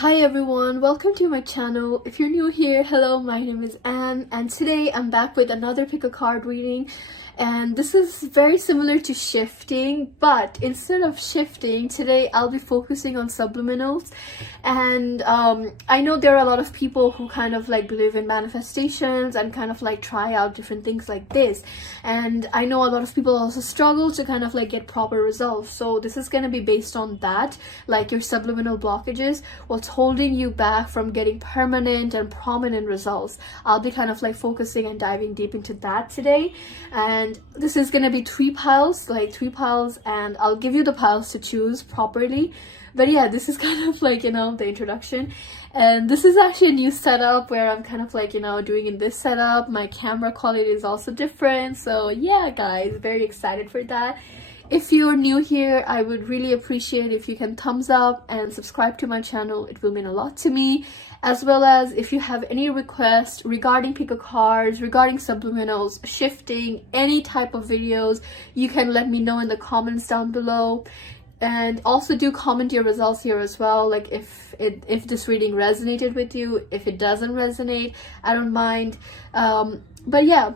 Hi everyone, welcome to my channel. If you're new here, hello, my name is Anne and today I'm back with another pick a card reading, and this is very similar to shifting, but instead of shifting, today I'll be focusing on subliminals. And I know there are a lot of people who kind of like believe in manifestations and kind of like try out different things like this, and I know a lot of people also struggle to kind of like get proper results. So this is going to be based on that, like your subliminal blockages, what's holding you back from getting permanent and prominent results. I'll be kind of like focusing and diving deep into that today, and this is going to be three piles, and I'll give you the piles to choose properly. But yeah, this is kind of like, you know, the introduction, and this is actually a new setup where I'm kind of like, you know, doing in this setup. My camera quality is also different, so yeah guys, very excited for that. If you're new here, I would really appreciate if you can thumbs up and subscribe to my channel. It will mean a lot to me. As well as if you have any requests regarding pick a cards, regarding subliminals, shifting, any type of videos, you can let me know in the comments down below. And also do comment your results here as well, like if this reading resonated with you. If it doesn't resonate, I don't mind. But yeah,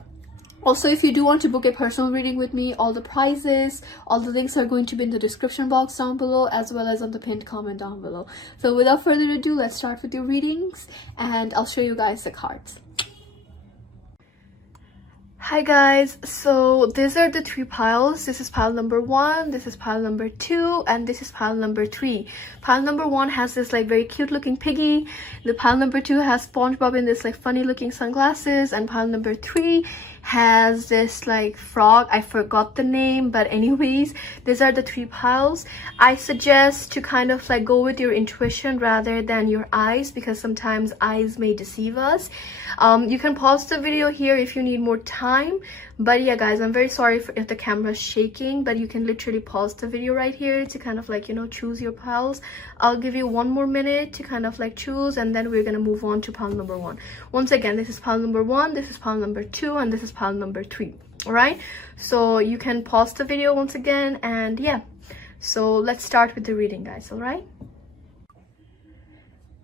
also if you do want to book a personal reading with me, all the prices, all the links are going to be in the description box down below, as well as on the pinned comment down below. So without further ado, let's start with your readings and I'll show you guys the cards. Hi guys, so these are the three piles. This is pile number 1, this is pile number 2, and this is pile number 3. Pile number 1 has this like very cute looking piggy. The pile number 2 has SpongeBob in this like funny looking sunglasses, and pile number 3 has this like frog. I forgot the name, but anyways, these are the three piles. I suggest to kind of like go with your intuition rather than your eyes, because sometimes eyes may deceive us. You can pause the video here if you need more time, but yeah guys, I'm very sorry if the camera is shaking, but you can literally pause the video right here to kind of like, you know, choose your piles. I'll give you 1 more minute to kind of like choose, and then we're gonna move on to pile number 1. Once again, this is pile number 1, this is pile number 2, and this is pile number 3. All right, so you can pause the video once again, and yeah, so let's start with the reading guys. All right,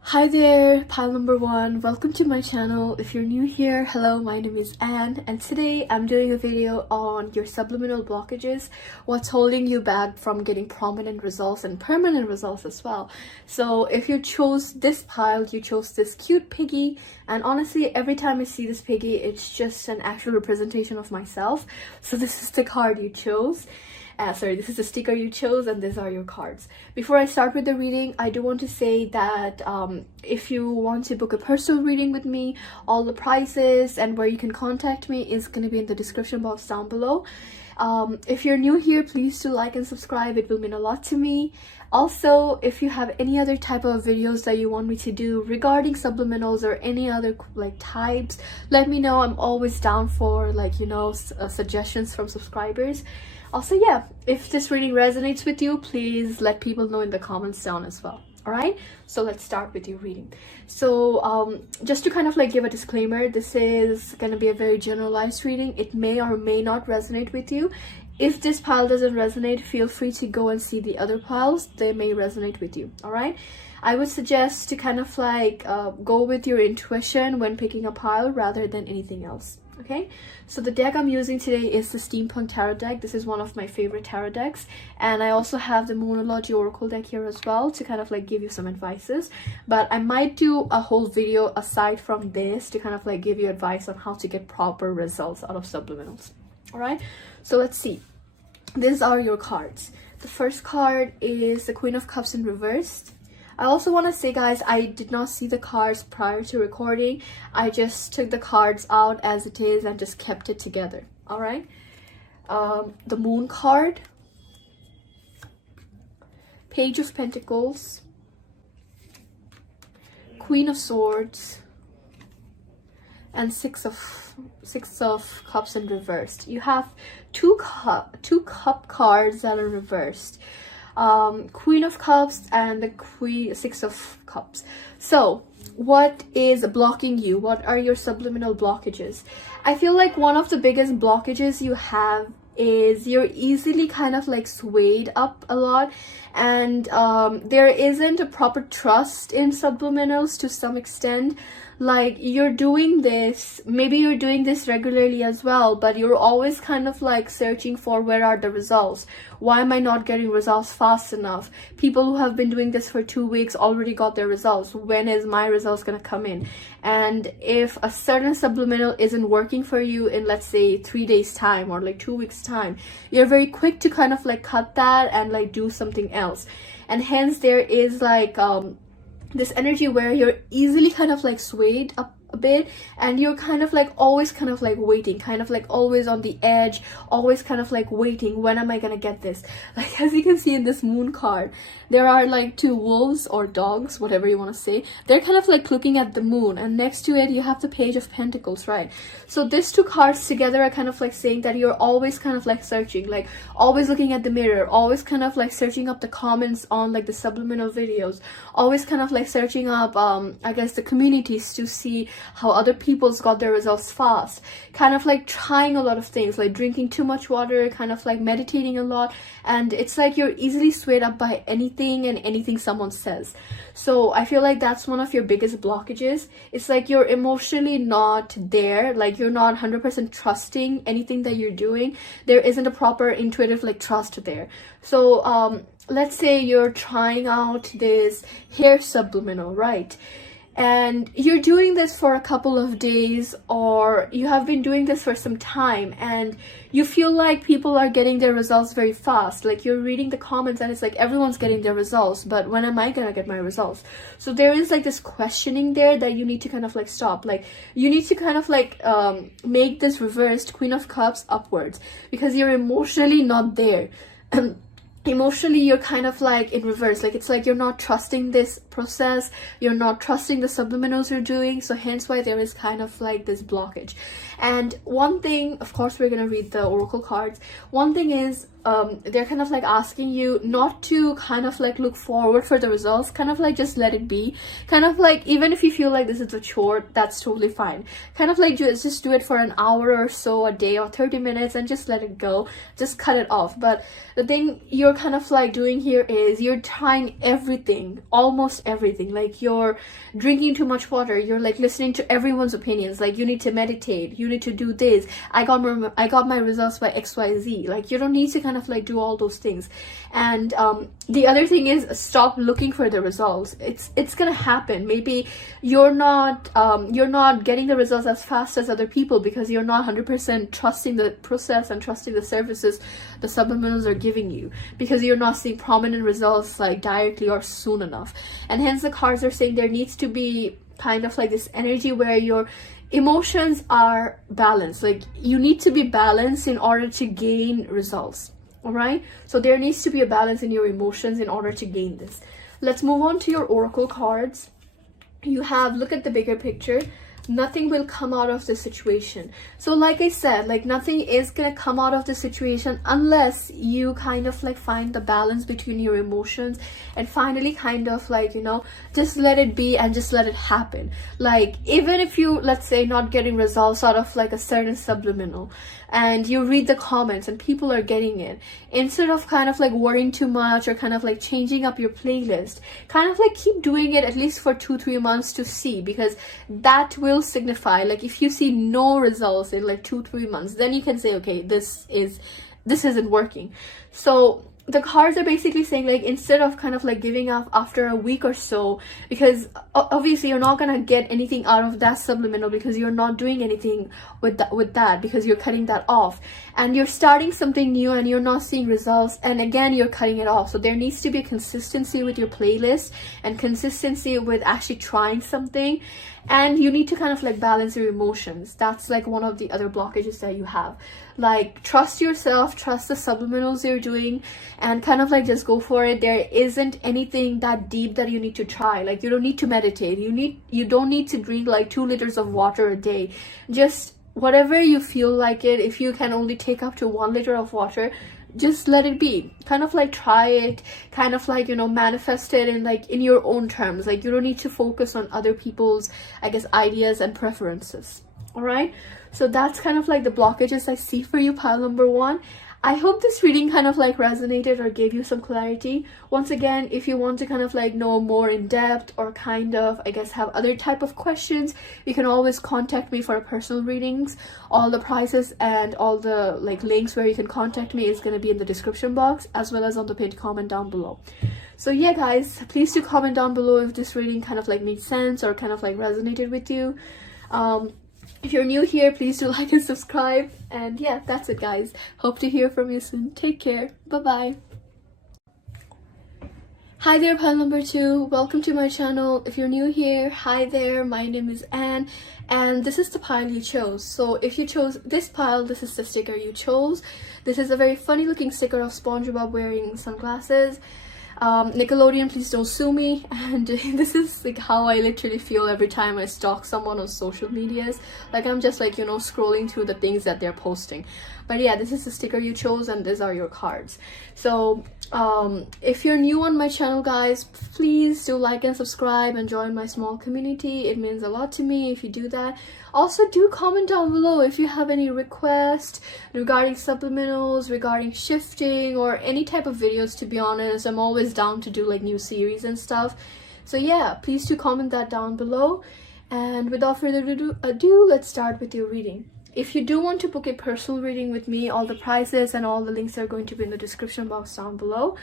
hi there, pile number 1, welcome to my channel. If you're new here, hello, my name is Anne, and today I'm doing a video on your subliminal blockages, what's holding you back from getting prominent results and permanent results as well. So if you chose this pile, you chose this cute piggy, and honestly every time I see this piggy, it's just an actual representation of myself. So this is the card you chose. This is the sticker you chose, and these are your cards. Before I start with the reading, I do want to say that if you want to book a personal reading with me, all the prices and where you can contact me is going to be in the description box down below. If you're new here, please do like and subscribe. It will mean a lot to me. Also, if you have any other type of videos that you want me to do regarding subliminals or any other like types, let me know. I'm always down for like, you know, suggestions from subscribers. Also, yeah, if this reading resonates with you, please let people know in the comments down as well. All right, so let's start with your reading. So just to kind of like give a disclaimer, this is going to be a very generalized reading. It may or may not resonate with you. If this pile doesn't resonate, feel free to go and see the other piles. They may resonate with you. All right, I would suggest to kind of like go with your intuition when picking a pile rather than anything else. Okay, so the deck I'm using today is the Steampunk Tarot deck. This is one of my favorite tarot decks, and I also have the Moonology Oracle deck here as well to kind of like give you some advices. But I might do a whole video aside from this to kind of like give you advice on how to get proper results out of subliminals. All right, so let's see. These are your cards. The first card is the Queen of Cups in reversed. I also want to say guys, I did not see the cards prior to recording. I just took the cards out as it is and just kept it together. All right, the Moon card, Page of Pentacles, Queen of Swords, and Six of Cups in reversed. You have two cup cards that are reversed. Queen of Cups and the Six of Cups. So what is blocking you? What are your subliminal blockages? I feel like one of the biggest blockages you have is you're easily kind of like swayed up a lot, and there isn't a proper trust in subliminals to some extent. Like, you're doing this, maybe you're doing this regularly as well, but you're always kind of like searching for where are the results, why am I not getting results fast enough? People who have been doing this for 2 weeks already got their results. When is my results gonna come in? And if a certain subliminal isn't working for you in, let's say, 3 days time or like 2 weeks time, you're very quick to kind of like cut that and like do something else. And hence there is like this energy where you're easily kind of like swayed up a bit, and you're kind of like always kind of like waiting, kind of like always on the edge, always kind of like waiting, when am I gonna get this? Like, as you can see in this moon card, there are like 2 wolves or dogs, whatever you want to say. They're kind of like looking at the moon, and next to it you have the Page of Pentacles, right? So these 2 cards together are kind of like saying that you're always kind of like searching, like always looking at the mirror, always kind of like searching up the comments on like the subliminal videos, always kind of like searching up I guess the communities to see how other people's got their results fast, kind of like trying a lot of things, like drinking too much water, kind of like meditating a lot, and it's like you're easily swayed up by anything and anything someone says. So I feel like that's one of your biggest blockages. It's like you're emotionally not there, like you're not 100% trusting anything that you're doing. There isn't a proper intuitive like trust there. So let's say you're trying out this hair subliminal, right? And you're doing this for a couple of days, or you have been doing this for some time, and you feel like people are getting their results very fast. Like, you're reading the comments and it's like everyone's getting their results, but when am I gonna get my results? So there is like this questioning there that you need to kind of like stop. Like, you need to kind of like make this reversed Queen of Cups upwards, because you're emotionally not there. Emotionally you're kind of like in reverse, like it's like you're not trusting this process, you're not trusting the subliminals you're doing, so hence why there is kind of like this blockage. And one thing, of course we're gonna read the oracle cards, one thing is they're kind of like asking you not to kind of like look forward for the results, kind of like just let it be, kind of like even if you feel like this is a chore, that's totally fine, kind of like just do it for an hour or so a day, or 30 minutes, and just let it go, just cut it off. But the thing you're kind of like doing here is you're trying everything, almost everything, like you're drinking too much water, you're like listening to everyone's opinions, like you need to meditate, you need to do this, I got my results by XYZ. Like, you don't need to kind of like do all those things. And the other thing is, stop looking for the results. It's gonna happen. Maybe you're not getting the results as fast as other people because you're not 100% trusting the process and trusting the services the subliminals are giving you, because you're not seeing prominent results like directly or soon enough. And hence the cards are saying there needs to be kind of like this energy where your emotions are balanced. Like, you need to be balanced in order to gain results. All right, so there needs to be a balance in your emotions in order to gain this. Let's move on to your oracle cards. You have, look at the bigger picture. Nothing will come out of this situation. So like I said, like nothing is gonna come out of the situation unless you kind of like find the balance between your emotions and finally kind of like, you know, just let it be and just let it happen. Like, even if you, let's say, not getting results out of like a certain subliminal, and you read the comments and people are getting it, instead of kind of like worrying too much or kind of like changing up your playlist, kind of like keep doing it at least for 2-3 months to see, because that will signify, like, if you see no results in like 2-3 months, then you can say, okay, this isn't working. So the cards are basically saying, like, instead of kind of like giving up after a week or so, because obviously you're not gonna get anything out of that subliminal because you're not doing anything with that because you're cutting that off, and you're starting something new and you're not seeing results, and again you're cutting it off. So there needs to be consistency with your playlist and consistency with actually trying something, and you need to kind of like balance your emotions. That's like one of the other blockages that you have. Like, trust yourself, trust the subliminals you're doing, and kind of like just go for it. There isn't anything that deep that you need to try. Like, you don't need to meditate, you don't need to drink like 2 liters of water a day. Just whatever you feel like it. If you can only take up to 1 liter of water, just let it be. Kind of like try it, kind of like, you know, manifest it in like in your own terms. Like, you don't need to focus on other people's, I guess, ideas and preferences. All right, so that's kind of like the blockages I see for you, pile number 1. I hope this reading kind of like resonated or gave you some clarity. Once again, if you want to kind of like know more in depth or kind of, I guess, have other type of questions, you can always contact me for personal readings. All the prices and all the like links where you can contact me is going to be in the description box, as well as on the pinned comment down below. So yeah guys, please do comment down below if this reading kind of like made sense or kind of like resonated with you. If you're new here, please do like and subscribe. And yeah, that's it guys. Hope to hear from you soon. Take care. Bye-bye. Hi there, pile number 2. Welcome to my channel. If you're new here, hi there. My name is Anne, and this is the pile you chose. So if you chose this pile, this is the sticker you chose. This is a very funny looking sticker of SpongeBob wearing sunglasses. Nickelodeon, please don't sue me. And this is like how I literally feel every time I stalk someone on social medias. Like I'm just like, you know, scrolling through the things that they're posting. But yeah, this is the sticker you chose and these are your cards. So if you're new on my channel guys, please do like and subscribe and join my small community. It means a lot to me if you do that. Also do comment down below if you have any requests regarding subliminals, regarding shifting, or any type of videos. To be honest, I'm always down to do like new series and stuff. So yeah, please do comment that down below. And without further ado, let's start with your reading. If you do want to book a personal reading with me, all the prices and all the links are going to be in the description box down below.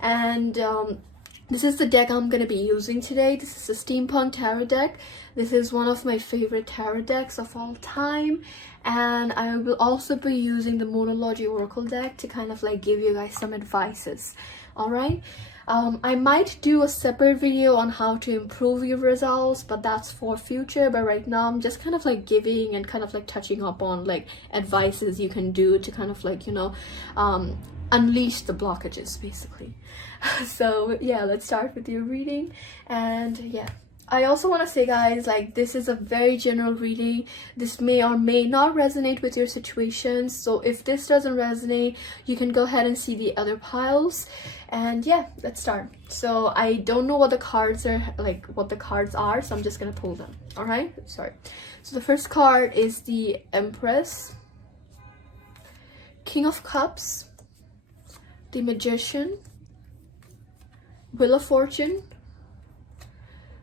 And this is the deck I'm going to be using today. This is a Steampunk Tarot deck. This is one of my favorite tarot decks of all time. And I will also be using the Monology Oracle deck to kind of like give you guys some advices. Alright? I might do a separate video on how to improve your results, but that's for future. But right now I'm just kind of like giving and kind of like touching up on like advices you can do to kind of like, you know, unleash the blockages basically. So yeah, let's start with your reading. And yeah, I also want to say guys, like this is a very general reading. This may or may not resonate with your situations. So if this doesn't resonate, you can go ahead and see the other piles. And yeah, let's start. So I don't know what the cards are, like what the cards are, so I'm just gonna pull them. All right, sorry. So the first card is the Empress, King of Cups, the Magician, Wheel of Fortune,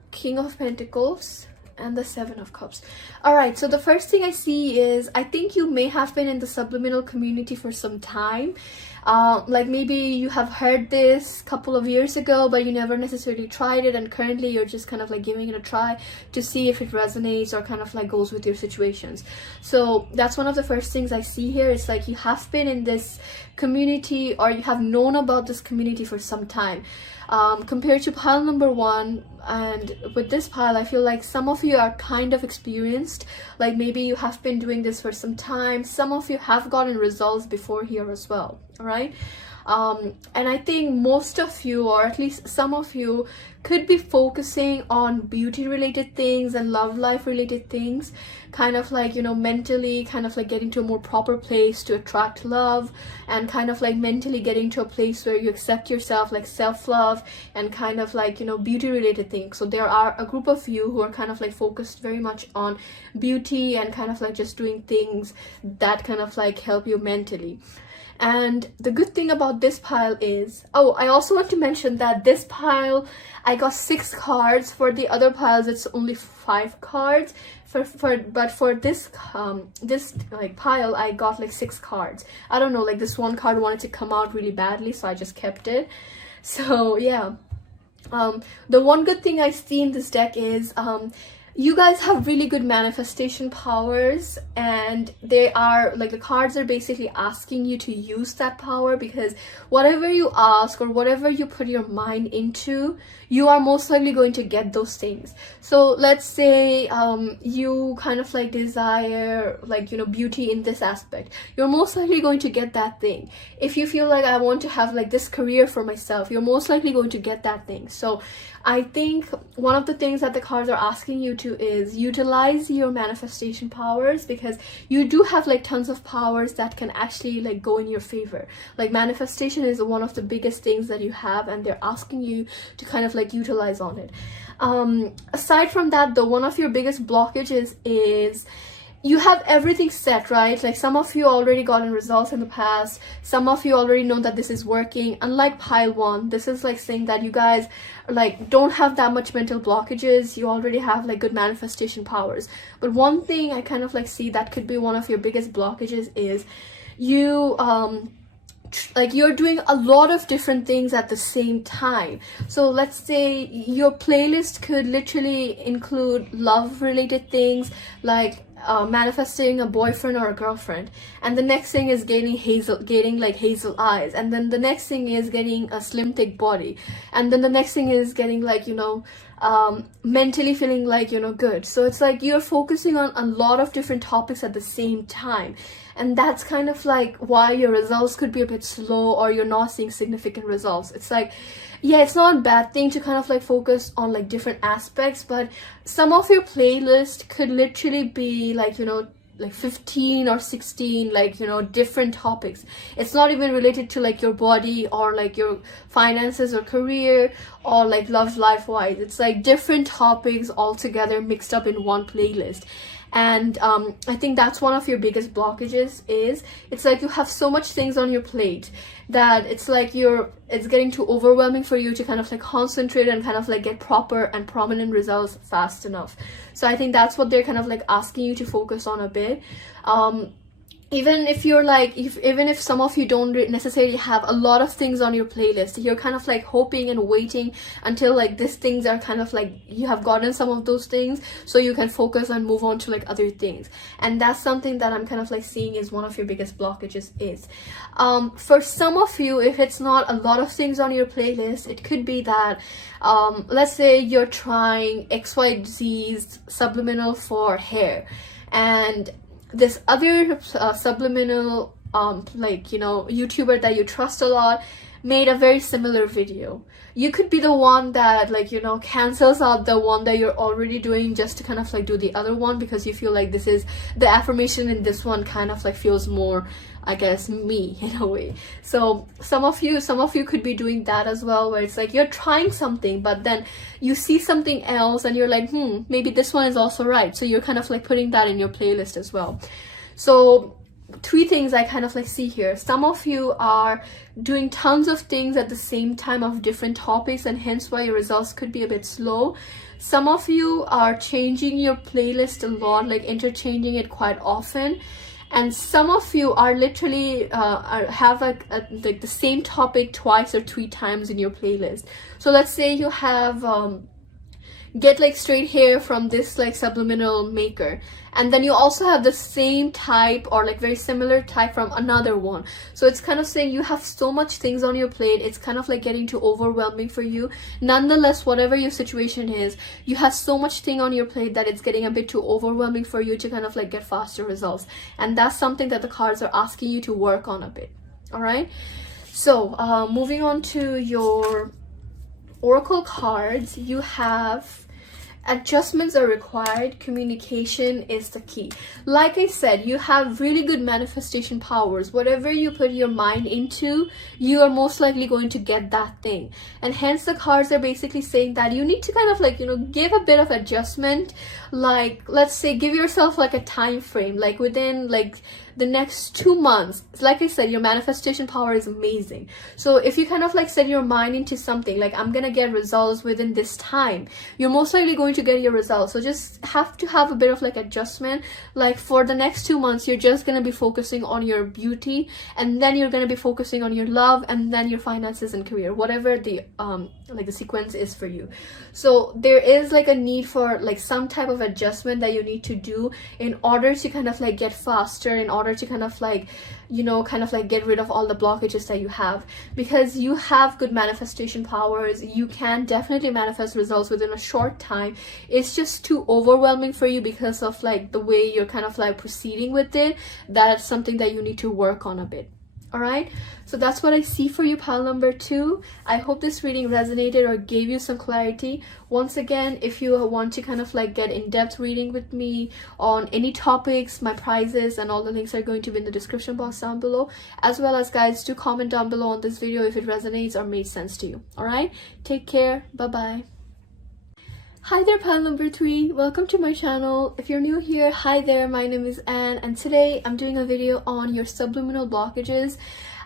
King of Pentacles, and the Seven of Cups. All right, so the first thing I see is I think you may have been in the subliminal community for some time. Like maybe you have heard this a couple of years ago, but you never necessarily tried it, and currently you're just kind of like giving it a try to see if it resonates or kind of like goes with your situations. So that's one of the first things I see here. It's like you have been in this community, or you have known about this community for some time. Compared to pile number 1, and with this pile, I feel like some of you are kind of experienced, like maybe you have been doing this for some time. Some of you have gotten results before here as well. All right, and I think most of you, or at least some of you, could be focusing on beauty related things and love life related things, kind of like, you know, mentally kind of like getting to a more proper place to attract love, and kind of like mentally getting to a place where you accept yourself, like self-love, and kind of like, you know, beauty related things. So there are a group of you who are kind of like focused very much on beauty and kind of like just doing things that kind of like help you mentally. And the good thing about this pile is, oh, I also want to mention that this pile I got 6 cards. For the other piles it's only 5 cards. But for this this like pile I got like 6 cards. I don't know, like this one card wanted to come out really badly, so I just kept it. So yeah, the one good thing I see in this deck is you guys have really good manifestation powers, and they are like, the cards are basically asking you to use that power, because whatever you ask or whatever you put your mind into, you are most likely going to get those things. So let's say you kind of like desire, like, you know, beauty in this aspect, you're most likely going to get that thing. If you feel like I want to have like this career for myself, you're most likely going to get that thing. So I think one of the things that the cards are asking you to is utilize your manifestation powers, because you do have like tons of powers that can actually like go in your favor. Like manifestation is one of the biggest things that you have, and they're asking you to kind of like utilize on it. Aside from that though, one of your biggest blockages is you have everything set, right? Like some of you already gotten results in the past, some of you already know that this is working. Unlike pile 1, this is like saying that you guys like don't have that much mental blockages, you already have like good manifestation powers. But one thing I kind of like see that could be one of your biggest blockages is you like you're doing a lot of different things at the same time. So let's say your playlist could literally include love related things, like manifesting a boyfriend or a girlfriend, and the next thing is getting like hazel eyes, and then the next thing is getting a slim thick body, and then the next thing is getting like, you know, mentally feeling like, you know, good. So it's like you're focusing on a lot of different topics at the same time, and that's kind of like why your results could be a bit slow, or you're not seeing significant results. It's like, yeah, it's not a bad thing to kind of like focus on like different aspects, but some of your playlist could literally be like, you know, like 15 or 16 like, you know, different topics. It's not even related to like your body or like your finances or career or like love life wise. It's like different topics all together mixed up in one playlist. And I think that's one of your biggest blockages. Is it's like you have so much things on your plate that it's like it's getting too overwhelming for you to kind of like concentrate and kind of like get proper and prominent results fast enough. So I think that's what they're kind of like asking you to focus on a bit. Even if you're like, even if some of you don't necessarily have a lot of things on your playlist, you're kind of like hoping and waiting until like these things are kind of like you have gotten some of those things so you can focus and move on to like other things. And that's something that I'm kind of like seeing is one of your biggest blockages. Is for some of you, if it's not a lot of things on your playlist, it could be that let's say you're trying XYZ's subliminal for hair, and this other subliminal like, you know, YouTuber that you trust a lot made a very similar video. You could be the one that like, you know, cancels out the one that you're already doing just to kind of like do the other one, because you feel like this is the affirmation in this one kind of like feels more, I guess, me in a way. So some of you could be doing that as well, where it's like you're trying something but then you see something else and you're like, maybe this one is also right, so you're kind of like putting that in your playlist as well. So 3 things I kind of like see here. Some of you are doing tons of things at the same time of different topics, and hence why your results could be a bit slow. Some of you are changing your playlist a lot, like interchanging it quite often. And some of you are literally have like the same topic twice or 3 times in your playlist. So let's say you have get like straight hair from this like subliminal maker, and then you also have the same type or like very similar type from another one. So it's kind of saying you have so much things on your plate, it's kind of like getting too overwhelming for you. Nonetheless, whatever your situation is, you have so much thing on your plate that it's getting a bit too overwhelming for you to kind of like get faster results, and that's something that the cards are asking you to work on a bit. All right, so moving on to your oracle cards, you have adjustments are required, communication is the key. Like I said, you have really good manifestation powers. Whatever you put your mind into, you are most likely going to get that thing. And hence the cards are basically saying that you need to kind of like, you know, give a bit of adjustment. Like, let's say give yourself like a time frame, like within like the next 2 months. Like I said, your manifestation power is amazing. So if you kind of like set your mind into something like, I'm gonna get results within this time, you're most likely going to get your results. So just have to have a bit of like adjustment. Like for the next 2 months, you're just gonna be focusing on your beauty, and then you're gonna be focusing on your love, and then your finances and career, whatever the like the sequence is for you. So there is like a need for like some type of adjustment that you need to do in order to kind of like get faster, in order to kind of like, you know, kind of like get rid of all the blockages that you have, because you have good manifestation powers. You can definitely manifest results within a short time. It's just too overwhelming for you because of like the way you're kind of like proceeding with it. That's something that you need to work on a bit. All right, so that's what I see for you, pile number 2. I hope this reading resonated or gave you some clarity. Once again, if you want to kind of like get in-depth reading with me on any topics, my prizes and all the links are going to be in the description box down below. As well as, guys, do comment down below on this video if it resonates or made sense to you. All right, take care. Bye bye. Hi there, pile number 3. Welcome to my channel. If you're new here, hi there, my name is Anne, and today I'm doing a video on your subliminal blockages,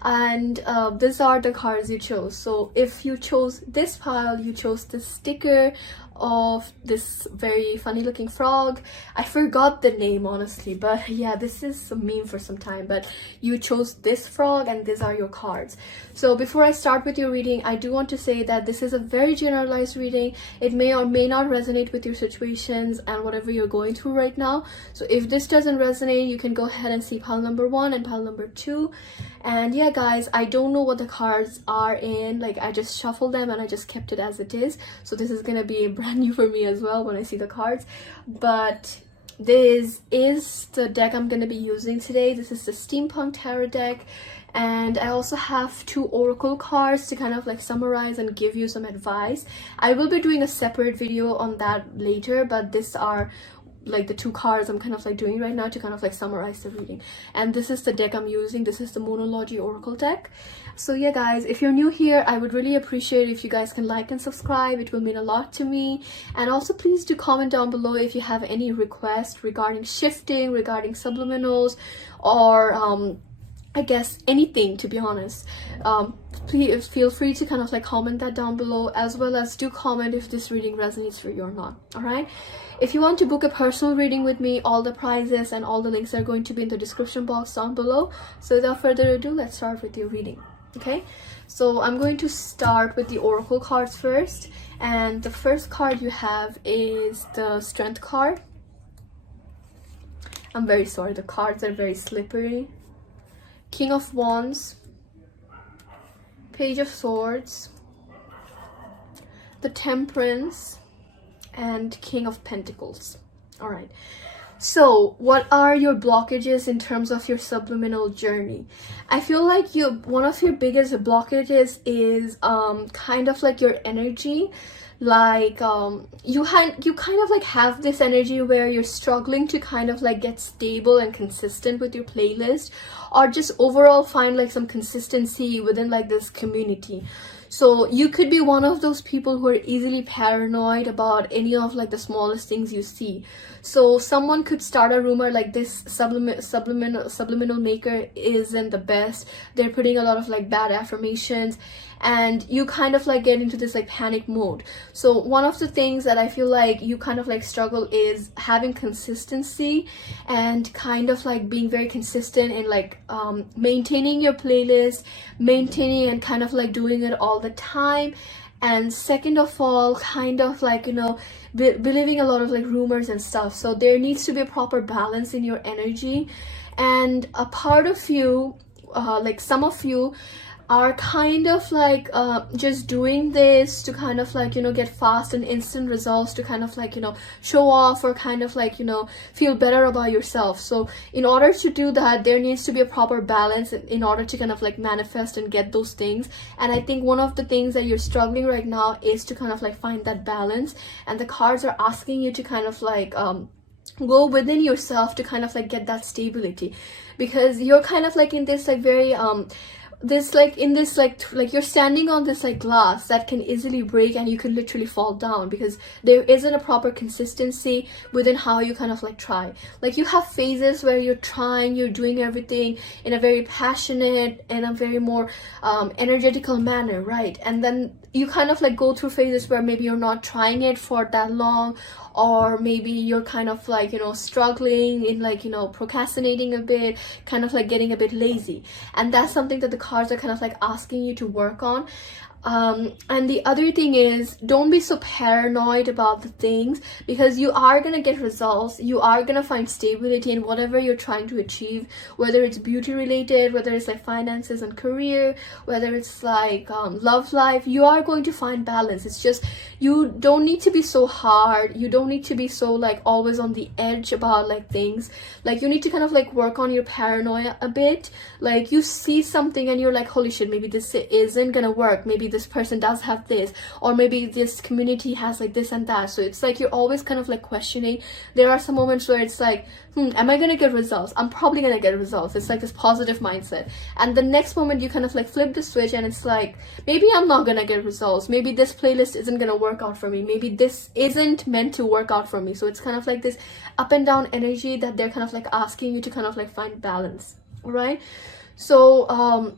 and these are the cards you chose. So if you chose this pile, you chose the sticker of this very funny looking frog. I forgot the name honestly, but yeah, this is a meme for some time, but you chose this frog and these are your cards. So before I start with your reading, I do want to say that this is a very generalized reading. It may or may not resonate with your situations and whatever you're going through right now. So if this doesn't resonate, you can go ahead and see pile number 1 and pile number 2. And yeah guys, I don't know what the cards are in, like I just shuffled them and I just kept it as it is. So this is gonna be brand new for me as well when I see the cards. But this is the deck I'm gonna be using today. This is the Steampunk Tarot deck, and I also have 2 oracle cards to kind of like summarize and give you some advice. I will be doing a separate video on that later, but these are like the 2 cards I'm kind of like doing right now to kind of like summarize the reading. And this is the deck I'm using. This is the Monology Oracle deck. So yeah guys, if you're new here, I would really appreciate if you guys can like and subscribe. It will mean a lot to me. And also please do comment down below if you have any requests regarding shifting, regarding subliminals, or I guess anything, to be honest. Please feel free to kind of like comment that down below, as well as do comment if this reading resonates for you or not. All right, if you want to book a personal reading with me, all the prices and all the links are going to be in the description box down below. So without further ado, let's start with your reading. Okay, so I'm going to start with the oracle cards first, and the first card you have is the Strength card. I'm very sorry, the cards are very slippery. King of Wands, Page of Swords, the Temperance, and King of Pentacles. All right, so what are your blockages in terms of your subliminal journey? I feel like one of your biggest blockages is kind of like your energy. Like you kind of like have this energy where you're struggling to kind of like get stable and consistent with your playlist, or just overall find like some consistency within like this community. So you could be one of those people who are easily paranoid about any of like the smallest things you see. So someone could start a rumor like this subliminal maker isn't the best, they're putting a lot of like bad affirmations, and you kind of like get into this like panic mode. So one of the things that I feel like you kind of like struggle is having consistency and kind of like being very consistent in like maintaining your playlist, maintaining and kind of like doing it all the time. And second of all, kind of like, you know, believing a lot of like rumors and stuff. So there needs to be a proper balance in your energy. And a part of you, like some of you are kind of like just doing this to kind of like, you know, get fast and instant results, to kind of like, you know, show off, or kind of like, you know, feel better about yourself. So in order to do that, there needs to be a proper balance in order to kind of like manifest and get those things. And I think one of the things that you're struggling right now is to kind of like find that balance, and the cards are asking you to kind of like go within yourself to kind of like get that stability, because you're kind of like in this like very you're standing on this like glass that can easily break, and you could literally fall down because there isn't a proper consistency within how you kind of like try. Like you have phases where you're trying, you're doing everything in a very passionate and a very more energetical manner, right? And then you kind of like go through phases where maybe you're not trying it for that long, or maybe you're kind of like, you know, struggling in like, you know, procrastinating a bit, kind of like getting a bit lazy. And that's something that the cards are kind of like asking you to work on. And the other thing is, don't be so paranoid about the things, because you are gonna get results, you are gonna find stability in whatever you're trying to achieve, whether it's beauty related, whether it's like finances and career, whether it's like love life. You are going to find balance. It's just, you don't need to be so hard, you don't need to be so like always on the edge about like things. Like you need to kind of like work on your paranoia a bit. Like you see something and you're like, holy shit, maybe this isn't gonna work, maybe this person does have this, or maybe this community has like this and that. So it's like you're always kind of like questioning. There are some moments where it's like, am I gonna get results? I'm probably gonna get results. It's like this positive mindset. And the next moment you kind of like flip the switch and it's like, maybe I'm not gonna get results. Maybe this playlist isn't gonna work out for me. Maybe this isn't meant to work out for me. So it's kind of like this up and down energy that they're kind of like asking you to kind of like find balance, right? So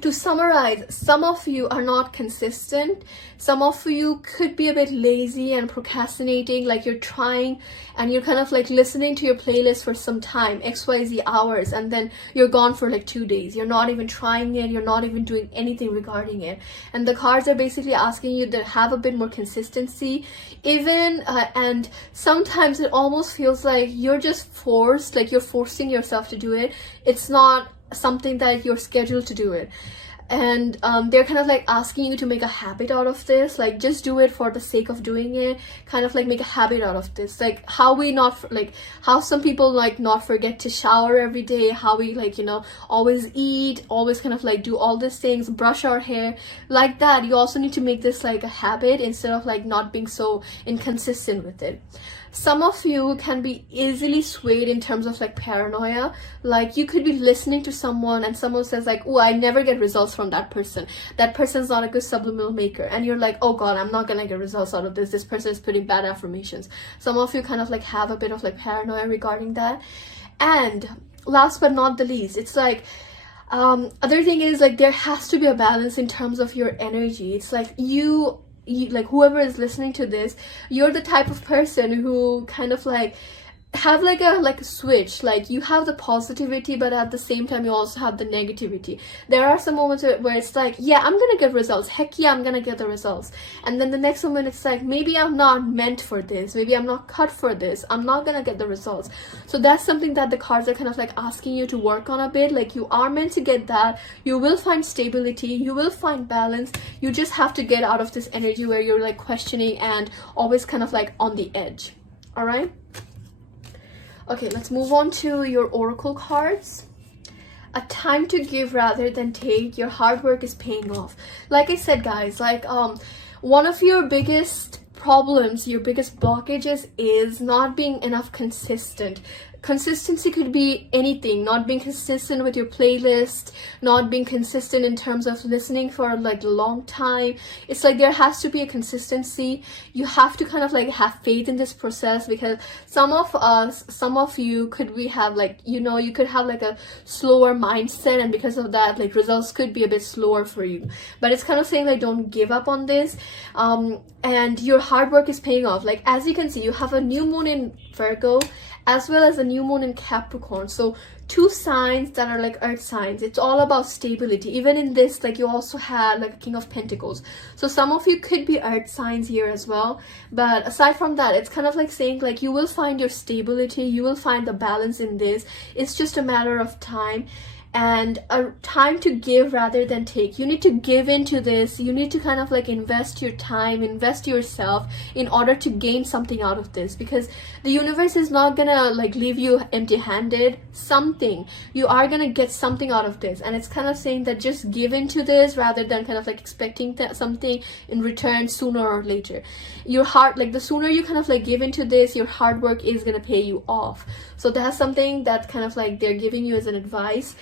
to summarize, some of you are not consistent. Some of you could be a bit lazy and procrastinating, like you're trying and you're kind of like listening to your playlist for some time, XYZ hours, and then you're gone for like 2 days. You're not even trying it, you're not even doing anything regarding it. And the cards are basically asking you to have a bit more consistency, even and sometimes it almost feels like you're just forced, like you're forcing yourself to do it. It's not something that you're scheduled to do it. And they're kind of like asking you to make a habit out of this, like just do it for the sake of doing it, kind of like make a habit out of this. Like how we not, like how some people like not forget to shower every day, how we like, you know, always eat, always kind of like do all these things, brush our hair, like that. You also need to make this like a habit instead of like not being so inconsistent with it. Some of you can be easily swayed in terms of like paranoia. Like you could be listening to someone and someone says like, oh, I never get results from that person. That person's not a good subliminal maker. And you're like, oh God, I'm not gonna get results out of this. This person is putting bad affirmations. Some of you kind of like have a bit of like paranoia regarding that. And last but not the least, it's like, other thing is like there has to be a balance in terms of your energy. It's like you like whoever is listening to this, you're the type of person who kind of like have like a switch, like you have the positivity but at the same time you also have the negativity. There are some moments where it's like, yeah, I'm gonna get results, heck yeah, I'm gonna get the results, and then the next moment it's like, maybe I'm not meant for this, maybe I'm not cut for this, I'm not gonna get the results. So that's something that the cards are kind of like asking you to work on a bit. Like you are meant to get that, you will find stability, you will find balance, you just have to get out of this energy where you're like questioning and always kind of like on the edge. All right, okay, let's move on to your oracle cards. A time to give rather than take. Your hard work is paying off. Like I said, guys, like one of your biggest problems, your biggest blockages is not being enough consistent. Consistency could be anything, not being consistent with your playlist, not being consistent in terms of listening for like a long time. It's like there has to be a consistency. You have to kind of like have faith in this process, because some of us, some of you could be have like, you know, you could have like a slower mindset, and because of that like results could be a bit slower for you. But it's kind of saying like don't give up on this, and your hard work is paying off. Like as you can see, you have a new moon in Virgo as well as a new moon in Capricorn. So two signs that are like earth signs. It's all about stability. Even in this, like you also had like a King of Pentacles. So some of you could be earth signs here as well. But aside from that, it's kind of like saying like you will find your stability, you will find the balance in this. It's just a matter of time. And a time to give rather than take. You need to give into this. You need to kind of like invest your time, invest yourself in order to gain something out of this, because the universe is not gonna like leave you empty-handed. Something, you are gonna get something out of this. And it's kind of saying that just give into this rather than kind of like expecting something in return sooner or later. Your heart, like the sooner you kind of like give into this, your hard work is gonna pay you off. So that's something that kind of like they're giving you as an advice.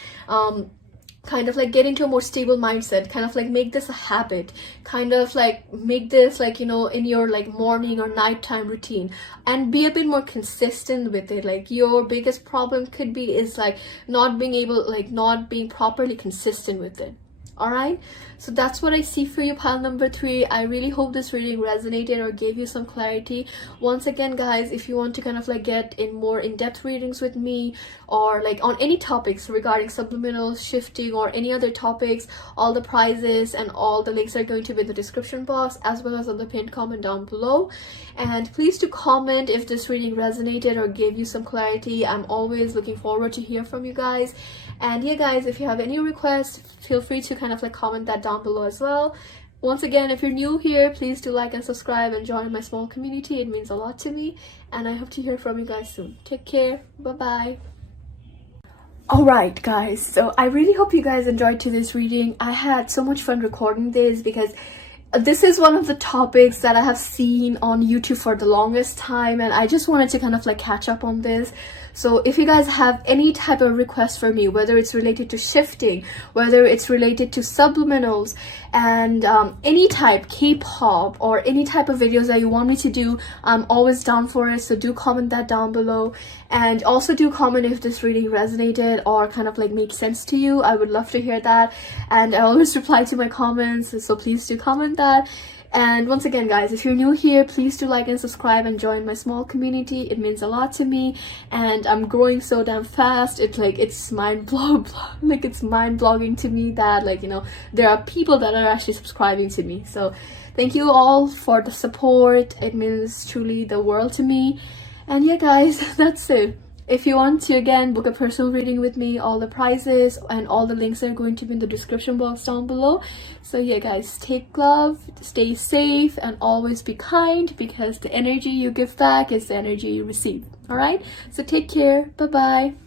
Kind of like get into a more stable mindset, kind of like make this a habit, kind of like make this like, you know, in your like morning or nighttime routine, and be a bit more consistent with it. Like your biggest problem could be is like not being able, like not being properly consistent with it. All right, so that's what I see for you, pile number 3. I really hope this reading resonated or gave you some clarity. Once again, guys, if you want to kind of like get in more in-depth readings with me, or like on any topics regarding subliminals, shifting, or any other topics, all the prizes and all the links are going to be in the description box as well as on the pinned comment down below. And please do comment if this reading resonated or gave you some clarity. I'm always looking forward to hear from you guys. And yeah, guys, if you have any requests, feel free to kind of like comment that down below as well. Once again, if you're new here, please do like and subscribe and join my small community. It means a lot to me, and I hope to hear from you guys soon. Take care. Bye bye. Alright guys, so I really hope you guys enjoyed today's reading. I had so much fun recording this because this is one of the topics that I have seen on YouTube for the longest time, and I just wanted to kind of like catch up on this. So if you guys have any type of request for me, whether it's related to shifting, whether it's related to subliminals, and any type, K-pop, or any type of videos that you want me to do, I'm always down for it. So do comment that down below, and also do comment if this reading resonated or kind of like made sense to you. I would love to hear that, and I always reply to my comments, so please do comment that. And once again guys, if you're new here, please do like and subscribe and join my small community. It means a lot to me, and I'm growing so damn fast. It's mind blogging to me that, like, you know, there are people that are actually subscribing to me. So thank you all for the support. It means truly the world to me. And yeah guys, that's it. If you want to again book a personal reading with me, all the prices and all the links are going to be in the description box down below. So yeah guys, take love, stay safe, and always be kind, because the energy you give back is the energy you receive. All right, so take care. Bye bye.